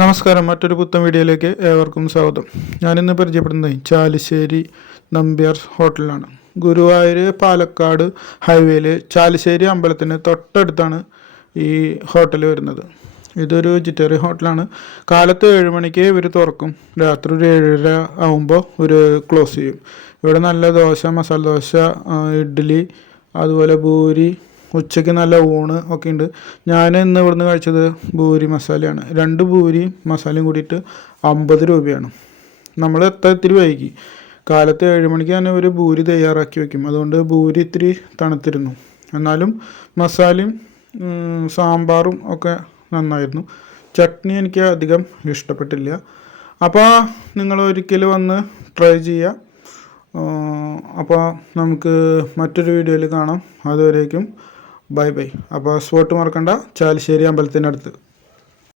നമസ്കാരം, മറ്റൊരു പുത്തൻ വീഡിയോയിലേക്ക് ഏവർക്കും സ്വാഗതം. ഞാനിന്ന് പരിചയപ്പെടുന്നത് ചാലിശ്ശേരി നമ്പ്യാർസ് ഹോട്ടലിലാണ്. ഗുരുവായൂർ പാലക്കാട് ഹൈവേയിൽ ചാലിശ്ശേരി അമ്പലത്തിന് തൊട്ടടുത്താണ് ഈ ഹോട്ടൽ വരുന്നത്. ഇതൊരു വെജിറ്റേറിയൻ ഹോട്ടലാണ്. കാലത്ത് 7 മണിക്ക് ഇവർ തുറക്കും, രാത്രി ഒരു 7:30 ആകുമ്പോൾ ഒരു ക്ലോസ് ചെയ്യും. ഇവിടെ നല്ല ദോശ, മസാല ദോശ, ഇഡ്ഡലി, അതുപോലെ പൂരി, ഉച്ചയ്ക്ക് നല്ല ഊണ് ഒക്കെ ഉണ്ട്. ഞാൻ ഇന്ന് ഇവിടുന്ന് കഴിച്ചത് പൂരി മസാലയാണ്. 2 പൂരി മസാലയും കൂടിയിട്ട് 50 രൂപയാണ്. നമ്മൾ ഇത്തിരി വൈകി. കാലത്ത് 7 മണിക്ക് തന്നെ ഒരു പൂരി തയ്യാറാക്കി വയ്ക്കും. അതുകൊണ്ട് പൂരി ഇത്തിരി തണുത്തിരുന്നു. എന്നാലും മസാലയും സാമ്പാറും ഒക്കെ നന്നായിരുന്നു. ചട്നി എനിക്ക് അധികം ഇഷ്ടപ്പെട്ടില്ല. അപ്പോൾ നിങ്ങൾ ഒരിക്കൽ വന്ന് ട്രൈ ചെയ്യുക. അപ്പോൾ നമുക്ക് മറ്റൊരു വീഡിയോയിൽ കാണാം. അതുവരേക്കും ബൈ ബൈ. അപ്പോൾ സ്പോട്ട് മറക്കണ്ട, ചാലിശ്ശേരി അമ്പലത്തിനടുത്ത്.